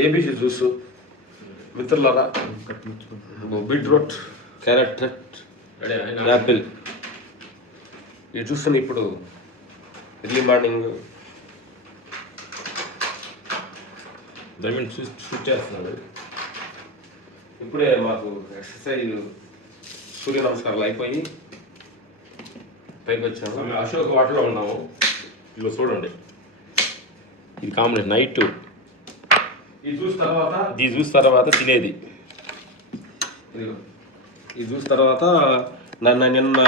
ABC juice మిత్రులారా, beetroot, carrot, Apple ఈ జ్యూస్ని ఇప్పుడు ఎర్లీ మార్నింగ్ షూట్ చేస్తున్నాడు. ఇప్పుడే మాకు ఎక్సర్సైజ్ సూర్య నమస్కారాలు అయిపోయి పైకి వచ్చాము. అశోక్ వాటర్లో ఉన్నాము. ఇదిగో చూడండి, ఇది కాంబినేషన్ నైట్ ఈ జ్యూస్ తర్వాత తినేది. ఇదిగో ఈ జ్యూస్ తర్వాత నిన్న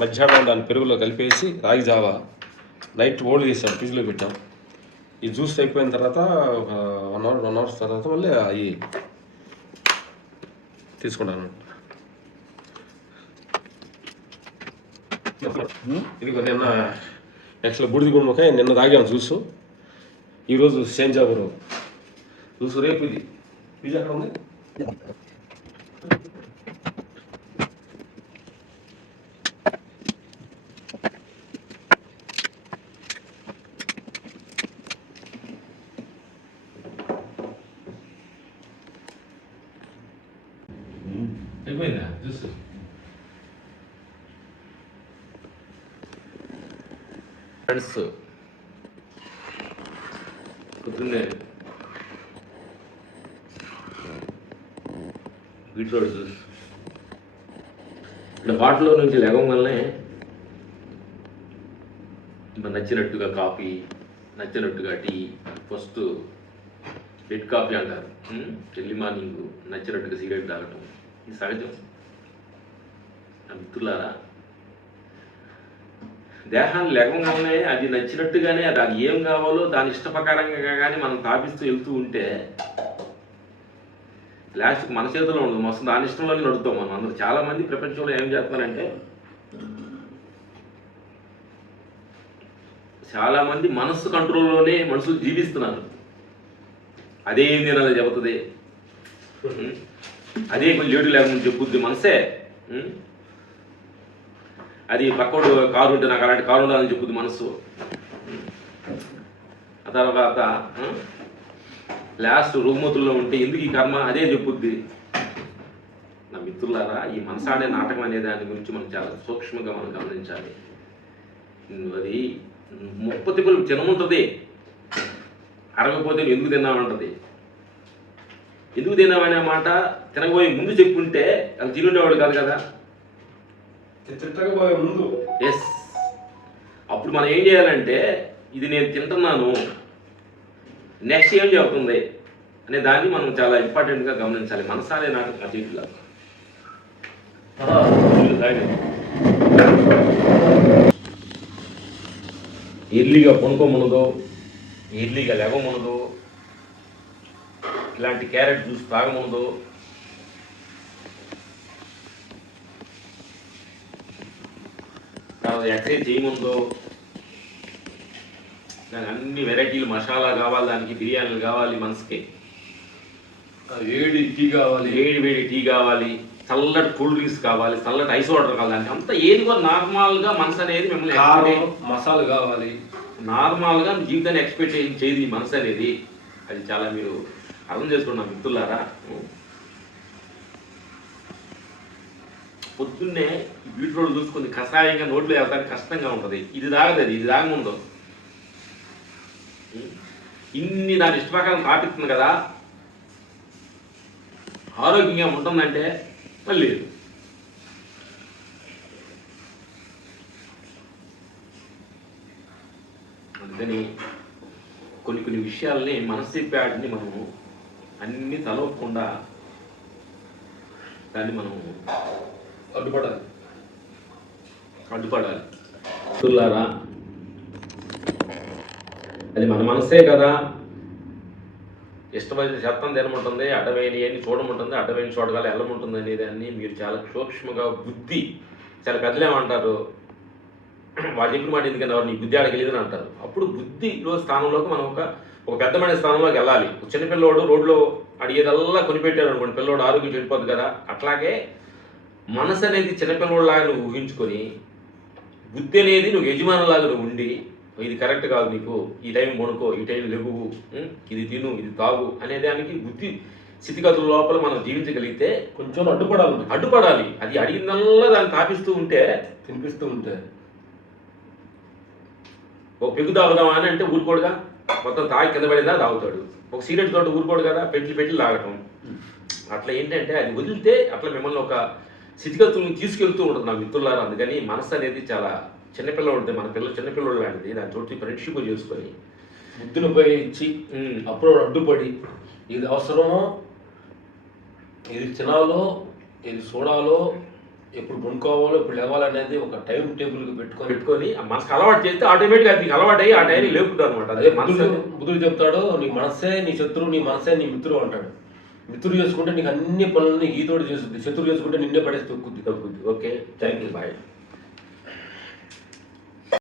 మధ్యాహ్నం దాని పెరుగులో కలిపేసి రాగి జావా నైట్ ఓల్డ్ చేసాం, ఫ్రిడ్జ్లో పెట్టాం. ఈ జ్యూస్ అయిపోయిన తర్వాత ఒక 1 అవర్ తర్వాత మళ్ళీ అవి తీసుకుంటాను. ఇదిగో నిన్న యాక్చువల్గా బూడిది గుమ్మకాయ నిన్న తాగాము జ్యూసు. ఈరోజు సేంజాబురు జ్యూసు, రేపు ఇది అక్కడ ఉంది. అయిపోయిందా జ్యూస్? ఫ్రెండ్స్ పొద్దున్నే బీట్రూట్ జ్యూస్ ఇక్కడ వాటిలో నుంచి లేవడం వల్లనే నచ్చినట్టుగా కాఫీ, నచ్చినట్టుగా టీ, ఫస్ట్ బెడ్ కాఫీ అంటారు, ఎర్లీ మార్నింగ్ నచ్చినట్టుగా సిగరెట్ తాగటం ఇది సహజం. నా మిత్రులారా, దేహాన్ని లేవగానే అది నచ్చినట్టుగానే అది ఏం కావాలో దాని ఇష్ట ప్రకారంగా కానీ మనం తాపిస్తూ వెళ్తూ ఉంటే లాస్ట్కి మన చేతిలో ఉండదు, మొత్తం దాని ఇష్టంలోనే నడుస్తాం మనం అందరూ. చాలామంది ప్రపంచంలో ఏం చేస్తున్నారంటే చాలామంది మనస్సు కంట్రోల్లోనే మనుషులు జీవిస్తున్నారు. అదే ఏం తినాలో చెబుతుంది, అదే కొంచెం లేటు లేకుండా చెప్పుద్ది మనసే. అది పక్కోడు కారు ఉంటే నాకు అలాంటి కారు ఉండాలని చెప్పుద్ది మనసు. ఆ తర్వాత లాస్ట్ రుగ్మతుల్లో ఉంటే ఎందుకు ఈ కర్మ అదే చెప్పుద్ది. నా మిత్రులారా, ఈ మనసాడే నాటకం అనే దాని గురించి మనం చాలా సూక్ష్మంగా మనం గమనించాలి. అది ముప్పతిప్పులు తినముంటుంది, అరగపోతే ఎందుకు తిన్నామంటుంది. ఎందుకు తిన్నామనే మాట తినకపోయే ముందు చెప్పుంటే అది తినుండేవాడు కాదు కదా. తినకపోయే ముందు ఎస్, అప్పుడు మనం ఏం చేయాలంటే ఇది నేను తింటున్నాను, నెక్స్ట్ ఏం చెబుతుంది అనే దాన్ని మనం చాలా ఇంపార్టెంట్గా గమనించాలి. మనసాలే నాటకం ఆ చేతిలో. ఎర్లీగా కొనుక్కోమునదో, ఎర్లీగా లేవమునదో, ఇలాంటి క్యారెట్ జ్యూస్ తాగముందో, తర్వాత ఎక్సైజ్ చేయముందో, దానికి అన్ని వెరైటీలు మసాలా కావాలి, దానికి బిర్యానీలు కావాలి, మనసుకి వేడి టీ కావాలి, వేడి టీ కావాలి, చల్లటి కూల్ డ్రింక్స్ కావాలి, చల్లటి ఐస్ వాటర్ కావాలి. దానికి అంతా ఏది కూడా నార్మల్గా మనసు అనేది మిమ్మల్ని మసాలా కావాలి, నార్మల్గా జీవితాన్ని ఎక్స్పెక్ట్ చేయదు ఈ మనసు అనేది. అది చాలా మీరు అర్థం చేసుకున్నాం మిత్రులారా. పొద్దున్నే బీట్రూట్ చూసుకుంది కషాయంగా నోట్లో వెళ్తానికి కష్టంగా ఉంటుంది. ఇది తాగదు, ఇది తాగముందు ఇన్ని దాని ఇష్ట ప్రకారం తాపిస్తుంది కదా, ఆరోగ్యంగా ఉంటుందంటే మళ్ళీ అందుకని కొన్ని విషయాల్ని మనసు ప్యాడ్ని మనము అన్ని తలవకుండా దాన్ని మనం అడ్డుపడాలి. మిత్రులారా, అది మన మనసే కదా. ఇష్టమైన చెత్తం తినముంటుంది, అడ్డమైన అని చూడముంటుంది, అడ్డమైన చూడగల వెళ్ళముంటుంది అనేదాన్ని మీరు చాలా సూక్ష్మంగా బుద్ధి, చాలా పెద్దలేమంటారు వాడు చెప్పిన మాట ఎందుకని నీ బుద్ధి ఆడకి వెళ్ళిదని అంటారు. అప్పుడు బుద్ధిలో స్థానంలోకి మనం ఒక పెద్దమైన స్థానంలోకి వెళ్ళాలి. చిన్నపిల్లోడు రోడ్లో అడిగేదల్లా కొనిపెట్టాడు అనుకోండి, పిల్లోడు ఆరోగ్యం చెడిపోద్ది కదా. అట్లాగే మనసు అనేది చిన్నపిల్లోడిలాగా నువ్వు ఊహించుకొని, బుద్ధి అనేది నువ్వు యజమానులాగా నువ్వు ఉండి, ఇది కరెక్ట్ కాదు నీకు, ఈ టైం కొనుక్కో, ఈ టైం లెగువు, ఇది తిను, ఇది తాగు అనే దానికి బుద్ధి స్థితిగతుల లోపల మనం జీవించగలిగితే కొంచెం అడ్డుపడాలి. అది అడిగిందల్లా దాన్ని తాపిస్తూ ఉంటే, తినిపిస్తూ ఉంటే, ఒక పెగ్గు తాగుదామా అని అంటే ఊరుకోడుగా, మొత్తం తాగి కింద పడేదా తాగుతాడు. ఒక సిగరెట్ తోట ఊరుకోడు కదా, పెట్టి తాగటం. అట్లా ఏంటంటే అది వదిలితే అట్లా మిమ్మల్ని ఒక స్థితిగతులను తీసుకెళ్తూ ఉంటుంది నా మిత్రులారా. అందుకని మనసు అనేది చాలా చిన్నపిల్లలు ఉంటుంది, మన చిన్నపిల్లలు లాంటిది. దాని చోటు ఫ్రెండ్షిప్ చేసుకొని బుద్ధిని ఉపయోగించి అప్పుడు అడ్డుపడి ఇది అవసరమో, ఇది తినాలో, ఇది చూడాలో, ఎప్పుడు కొనుక్కోవాలో, ఇప్పుడు లేవాలనేది ఒక టైం టేబుల్కి పెట్టుకొని మనకు అలవాటు చేస్తే ఆటోమేటిక్గా నీకు అలవాటు అయ్యి ఆ టైంకి లేపుతాడు అనమాట. అదే బుద్ధుడు చెప్తాడు, నీ మనస్సే నీ శత్రువు, నీ మనస్సే నీ మిత్రుడు అంటాడు. మిత్రుడు చేసుకుంటే నీకు అన్ని పనులని ఈతోడు చేస్తుంది, శత్రువు చేసుకుంటే నిన్నే పడేసి తొక్కుద్ది. Okay, thank you, bye.